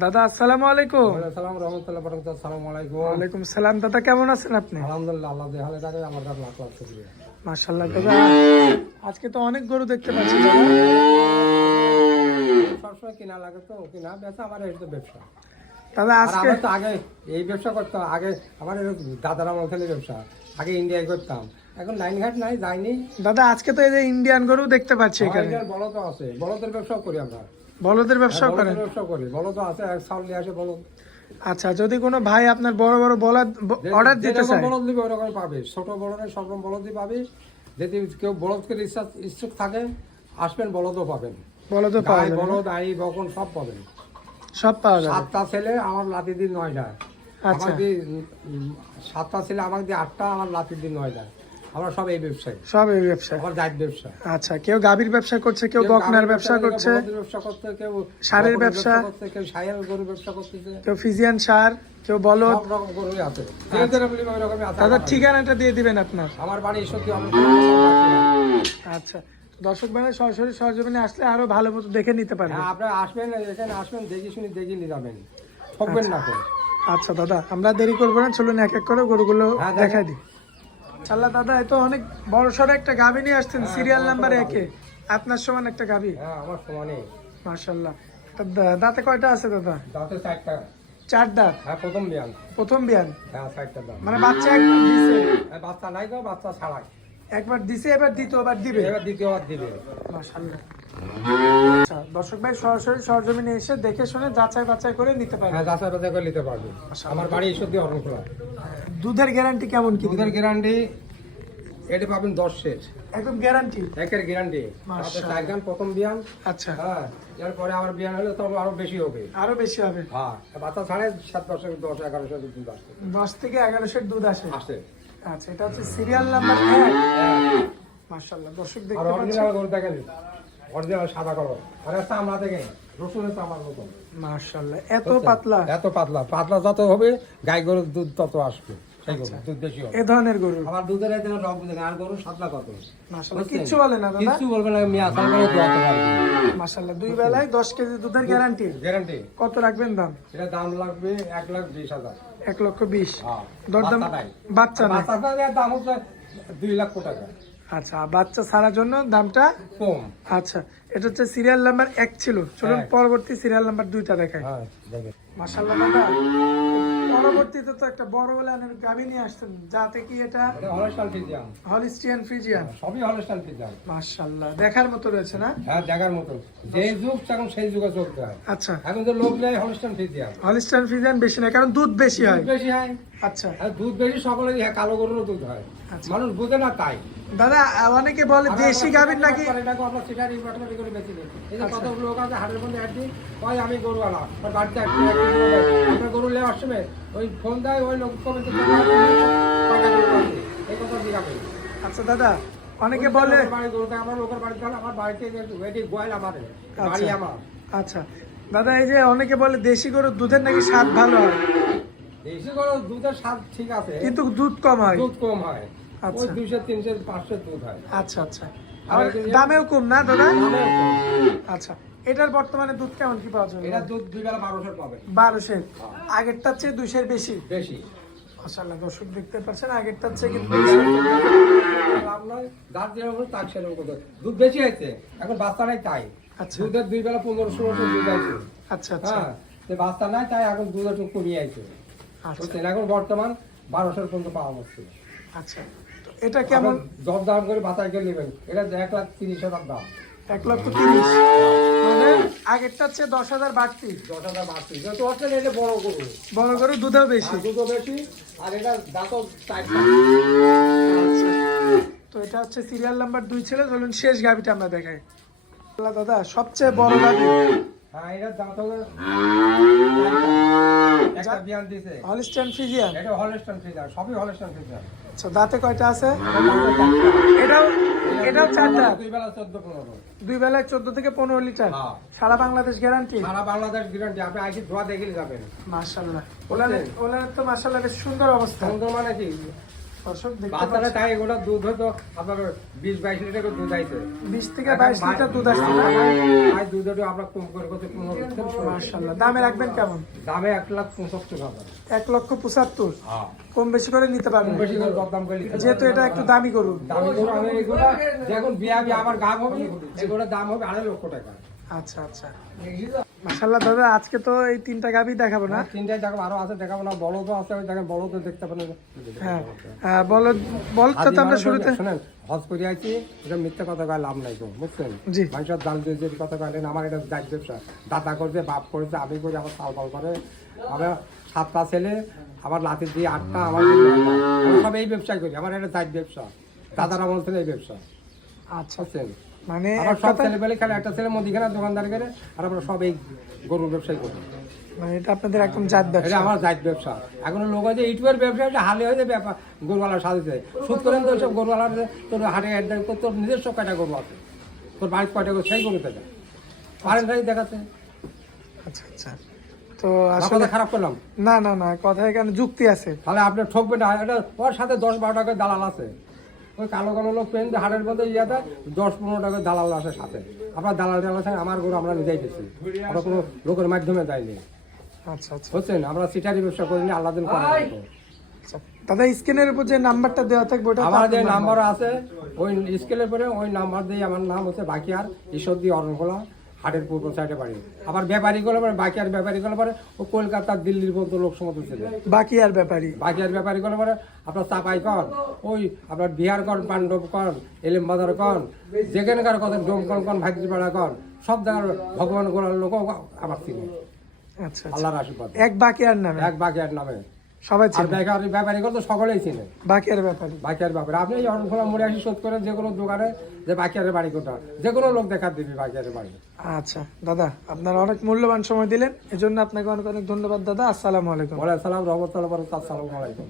দাদা আসসালামু আলাইকুম। সালাম রহমতুল্লাহ বরকতুল্লাহ। আসসালামু আলাইকুম। ওয়ালাইকুম সালাম। দাদা কেমন আছেন আপনি? আলহামদুলিল্লাহ, আল্লাহ দেখালে থাকে আমার কাছে লাখ লাখ শুকরিয়া। মাশাআল্লাহ দাদা, আজকে তো অনেক গরু দেখতে পাচ্ছি দাদা। সবসময় কিনা লাগে তো কিনা বেচা আমার এই তো ব্যবসা। দাদা আর আজকে আমরা তো আগে এই ব্যবসা করতাম, আগে আমার দাদার আমল থেকে ব্যবসা, আগে ইন্ডিয়ায় করতাম, এখন লাইন ঘাট নাই যাইনি। দাদা আজকে তো এই যে ইন্ডিয়ান গরু দেখতে পাচ্ছি এখানে। বলদ আছে, বলদের ব্যবসাও করি আমরা। বলদের ব্যবসা বলদের করেন? ব্যবসা করি, বলদ আছে, এক চাউল নিয়ে আসে বলদ। আচ্ছা, যদি কোনো ভাই আপনার বড় বড় বলদ অর্ডার দিতে যেরকম চায়, বলদ নিবে ওরকম পাবে, ছোট বড়দের সব রকম বলদই পাবে। যদি কেউ বলদ করে ইচ্ছুক থাকে আসবেন, বলদও পাবেন। বলদও পাওয়া গাই, যাবে? বলদ, আই, বকন সব পাবেন। সব পাওয়া যাবে। 7টা ছেলে, আমার লাতি দিন 9টা। আচ্ছা। আমাকে 7টা ছেলে, আমাকে দিয়ে 8টা, আমার লাতি দিন 9টা। আমরা সব এই ব্যবসায়ী, সব এই ব্যবসা। আমার জাত ব্যবসা। আচ্ছা, কেউ গাভীর ব্যবসা করছে, কেউ বকনার ব্যবসা করছে, বলদের ব্যবসা করতে, কেউ ষাঁড়ের বকনের ব্যবসা করতে, কেউ সাইয়াল গরুর ব্যবসা করতেছে। কেউ ফিজিয়ান ষাঁড়, কেউ বলদ। সব রকম গরুই আছে, যেরকম বলি ওই রকমই আছে। দাদা আমার বাড়ি। ঠিকানাটা দিয়ে দিবেন আপনার। আমার বাড়ি সত্যি আমি আচ্ছা, দর্শক ভাই সরাসরি সরজমিনে আসলে আরো ভালো মতো দেখে নিতে পারবেন। হ্যাঁ, আপনারা আসবেন, এখানে আসবেন, দেখি শুনি দেখি নিয়ে যাবেন, ঠকবেন না তো। আচ্ছা দাদা, আমরা দেরি করবো না, চলুন এক এক করে গরুগুলো হ্যাঁ, দেখাই দিই। চাল্লা দাদা, এ তো অনেক বড় সড়ো একটা গাভী নিয়ে আসছেন, সিরিয়াল নাম্বার 1-এ আপনার সমান একটা গাভী। হ্যাঁ, আমার সমানে। মাশাআল্লাহ। দাঁতে কয়টা আছে দাদা? দাঁতে 4টা। 4 দাঁত। হ্যাঁ, প্রথম বিয়ান। প্রথম বিয়ান? হ্যাঁ, 4টা দাঁত। মানে বাচ্চা একবার দিছে? বাচ্চা নাই গো, বাচ্চা ছাড়াই। একবার দিছে, এবার দ্বিতীয়বার দিবে? এবার দ্বিতীয়বার দিবে। মাশাআল্লাহ। আচ্ছা, দর্শক ভাই সরাসরি সরজমিনে এসে দেখে শুনে যাচাই বাছাই করে নিতে পারবে। হ্যাঁ, যাচাই বাছাই করে নিতে পারবে। আমার বাড়ি সত্যি অরণখোলা। দুধের গ্যারান্টি কেমন কি? দুধের গ্যারান্টি এটা পাবেন 10 একদম গ্যারান্টি? একের গ্যারান্টি। মাশাআল্লাহ। 4 গান প্রথম বিয়ান। আচ্ছা, হ্যাঁ, এরপরে আবার বিয়ান হলে তো আরো বেশি হবে। আরো বেশি হবে? হ্যাঁ, বাচ্চা ছাড়ে 7 বছর 10 11 দুধ আসে। 10 থেকে 1100 দুধ আসে? আসে। আচ্ছা, এটা হচ্ছে সিরিয়াল নাম্বার 1। হ্যাঁ। মাশাআল্লাহ, দর্শক আর দেখতে পাচ্ছেন। অরিজিনাল গরু দেখেন, অরিজিনাল সাদা কালো। আর একটা আমরা দেখেন রসুনের চামার মতন। মাশাআল্লাহ, এত পাতলা? এত পাতলা, পাতলা যত হবে গাই গরুর দুধ তত আসবে। সেই গরু দুধ বেশি হবে। এ ধরনের গরু? আমার দুধের এই দিনে রং বুঝে আর গরু সাতলা কত। মাশাআল্লাহ, কিচ্ছু বলে না দাদা? কিছু বলবে না, মিয়া আসার করে দোয়াতে পারবে। মাশাআল্লাহ, দুই বেলায় 10 কেজি দুধের গ্যারান্টি? গ্যারান্টি। কত রাখবেন দাম? এটা দাম লাগবে 1,20,000। 1,20,000? হ্যাঁ। দরদাম? বাচ্চা নাই। বাচ্চা নাই? বাচ্চাটার দাম হচ্ছে 2 লক্ষ টাকা। আচ্ছা, বাচ্চা ছাড়ার জন্য দামটা কম। আচ্ছা, এটা হচ্ছে সিরিয়াল নাম্বার 1 ছিল। চলুন এক। পরবর্তী সিরিয়াল নাম্বার 2টা দেখাই। হ্যাঁ, দেখেন। মাশাআল্লাহ দাদা, পরবর্তীতে তো একটা বড় বলে গাভী নিয়ে আসছেন, যাতে কি এটা এটা হলস্টাইন ফ্রিজিয়ান। Holstein Friesian? সবই হলস্টাইন ফ্রিজিয়ান। মাশাআল্লাহ, দেখার মতো রয়েছে না? হ্যাঁ, দেখার মতো। যে যুগ এখন সেই যুগে চলতে হয়। আচ্ছা, এখন তো লোক নেই হলস্টাইন ফ্রিজিয়ান। হলিস্টিয়ান ফ্রিজিয়ান বেশি না, কারণ দুধ বেশি হয়। দুধ বেশি হয়। আচ্ছা আর দুধ বেশি সকলেরই হয়, কালো গরুরও দুধ হয়। আচ্ছা। মানুষ বোঝে না তাই। দাদা, অনেকে বলে দেশি গাভীর নাকি? আমরা শিকারি বাটখারি করে বেশি দিই। এই যে কত লোক আছে হাটের মধ্যে একদিন কয় আমি গরু আনা, আর বাড়িতে একটা গরু লেওয়া আসবে, ওই ফোন দেয়, ওই লোক কবে তো এই কথা জিজ্ঞাসা। আচ্ছা দাদা, অনেকে বলে বাড়ি গরুটা আমার লোকের বাড়িতে গেলে আমার বাড়িতে এটি গোয়াল আমাদের বাড়ি আমার। আচ্ছা দাদা, এই যে অনেকে বলে দেশি গরুর দুধের নাকি স্বাদ ভালো হয়, দেশি গরু দুধের স্বাদ ঠিক আছে, কিন্তু দুধ কম হয়। দুধ কম হয়। আচ্ছা। ওই 200 300 500 দুধ হয়। আচ্ছা আচ্ছা, আর দামেও কম না দাদা? দামেও কম। আচ্ছা, এটার বর্তমানে দুধ কেমন কি পাওয়া যাবে? এটা দুধ 2 বেলা 1200 পাবে। 1200? আগেরটার চেয়ে 200 বেশি? বেশি। মাশাআল্লাহ, দর্শক দেখতে পাচ্ছেন, আগেরটার চেয়ে কিন্তু লাভ নয়, দাঁত যেরকম তাক সেরকম করতে। দুধ বেশি হয়েছে, এখন বাচ্চা নাই তাই। আচ্ছা দুধের 2 বেলা 1500 দুধ আছে। আচ্ছা আচ্ছা হ্যাঁ, যে বাচ্চা নাই তাই এখন দুধ একটু কমিয়ে আছে। আচ্ছা বুঝছেন, এখন বর্তমান 1200 পর্যন্ত পাওয়া যাচ্ছে। আচ্ছা, তো এটা কেমন? দর দাম করে বাতায় করে নেবেন, এটা 1,30,000 দাম। 1,30,000? মানে আগেরটার চেয়ে 10,000 বাড়তি? 10,000 বাড়তি, যেহেতু হচ্ছে না, এটা বড় গরু। বড় গরু দুধেও বেশি? আর দুধও বেশি, আর এটা দাঁতও 4টা। আচ্ছা, তো এটা হচ্ছে সিরিয়াল নাম্বার 2 ছিল। চলুন শেষ গাভিটা আমরা দেখাই। আল্লাহ দাদা, সবচেয়ে বড় গাভি? হ্যাঁ, এটা দাঁত হবে একটা বিয়ান দিছে। Holstein Friesian? এটা হলস্টাইন ফ্রিজিয়ান, সবই হলস্টাইন ফ্রিজিয়ান। আচ্ছা, দাঁতে কয়টা আছে? এটাও এটাও 4 দাঁত? 2 বেলা 14-15। 2 বেলায় 14 থেকে 15 লিটার? হ্যাঁ। সারা বাংলাদেশ গ্যারান্টি? সারা বাংলাদেশ গ্যারান্টি। আপনি আইসি ধোয়া দেখে যাবেন। মাশাআল্লাহ, ওলার তো মাশাআল্লাহ বেশ সুন্দর অবস্থা। সুন্দর মানে কি, দর্শক দেখতে বাচ্চারা পাচ্ছেন তাই এগুলো দুধ হয়তো আপনার 20-22 লিটার করে দুধ আইছে 20 থেকে 22 লিটার দুধ আসছে না? তাই দুধ একটু আমরা কম করে করতে 15 মাশাআল্লাহ। দামে রাখবেন কেমন? দামে 1,75,000 1,75,000 হ্যাঁ কম বেশি করে নিতে পারবেন বেশি করে দরদাম করে নিতে যেহেতু এটা একটু দামি গরু। দামি গরু আমি এগুলো যখন বিয়া আমার গাম হবে এগুলোর দাম হবে 2.5 লক্ষ টাকা। আচ্ছা আচ্ছা মাশাআল্লাহ দাদা, আজকে তো এই 3টা গাভী দেখাবো না? তিনটাই দেখো, আরো আছে দেখাবো না, বলদও আছে, ওই দেখেন বলদও দেখতে পারেন। হ্যাঁ বলদ তো আমরা শুরুতে শুনেন, হজ করে আইছি, এটা মিথ্যা কথা কয় লাভ নাই তো, বুঝছেন? জি। মানুষের জাল দিয়ে যে কথা কইলেন, আমার এটা দায়িত্ব ব্যবসা, দাদা করছে, বাপ করেছে, আমি করি, আমার সাল পাল করে, আমার 7টা ছেলে, আমার লাতি দিয়ে 8টা, আমার দিয়ে 9টা। আমি সব এই ব্যবসায় করি, আমার এটা দায়িত্ব ব্যবসা, দাদার আমল থেকে এই ব্যবসা, আচ্ছা বুঝছেন? মানে আমার এক সব কথায়- ছেলে পেলে খেলে, একটা ছেলে মুদিখানা দোকানদার করে, আর আমরা সব এই গরুর ব্যবসায় করি। মানে এটা আপনাদের একদম জাত এটা ব্যবসা। আমার দায়িত্ব ব্যবসা। এখন লোক আছে ইউটিউবের ব্যবসা হচ্ছে হালে হয়েছে ব্যাপার, গরুওয়ালা সাজিছে সুদ করেন তো সব গরুওয়ালার, তোর হাটে তোর নিজস্ব কয়টা গরু আছে, তোর বাড়িতে কয়টা গরু, সেই গরু থেকে পারেন তাই দেখাচ্ছে। আচ্ছা আচ্ছা। তো আমার আসলে কথা খারাপ করলাম? না না না, কথা এখানে যুক্তি আছে। তাহলে আপনি ঠকবেন না, এটা ওর সাথে 10-12 টাকা দালাল আছে, ওই কালো কালো লোক পেন হাটের মধ্যে ইয়েটা 10-15 টাকা দালাল আছে সাথে। আপনার দালাল আছে, আমার গরু আমরা নিজেই দিচ্ছি, আমরা কোনো লোকের মাধ্যমে যাইনি, আচ্ছা আচ্ছা বুঝছেন? আমরা সিটারি ব্যবসা করিনি, আল্লাহ দিন করে। আচ্ছা। দাদা স্ক্রিনের উপর যে নাম্বারটা দেওয়া থাকবে ওটা তো আমার যে আপনার নাম্বার আছে ওই স্কেলের পরে ওই নাম্বার দিয়ে, আমার নাম হচ্ছে বাকিয়ার ঈশ্বরদী অরণখোলা, হাটের পূর্ব সাইডে বাড়ি। আবার ব্যাপারী গুলো পরে, বাকিয়ার ব্যাপারী গুলো পরে ও কলকাতা দিল্লির মতো লোক সমস্ত ছিল। বাকি আর ব্যাপারী। বাকিয়ার ব্যাপারী গুলো পরে আপনার চাপাই কর, ওই আপনার বিহার কর, পাণ্ডব কর, এলেম বাজার কর, যেখানকার কথা ডোমকল কর, ভাগ্যপাড়া কর, সব জায়গার ভগবান গোলার লোক আমার ছিল। আচ্ছা আচ্ছা। আল্লাহর আশীর্বাদ। এক বাকি আর নামে এক বাকিয়ার নামে। সবাই আর ছিল ব্যাপারী গুলো তো সকলেই ছিলেন বাকি আর ব্যাপারী। বাকিয়ার ব্যাপারে। আপনি এই অরণখোলা মোড়ে আসি শোধ করে যে কোনো দোকানে যে বাকিয়ারের বাড়ি কোথা, যে কোনো লোক দেখার দিবি বাকিয়ারের বাড়ি। আচ্ছা দাদা, আপনারা অনেক মূল্যবান সময় দিলেন, এজন্য আপনাকে অনেক অনেক ধন্যবাদ দাদা। আসসালামু আলাইকুম। ওয়ালাইকুম আসসালাম, রহমতুল্লাহ, আসসালামু আলাইকুম।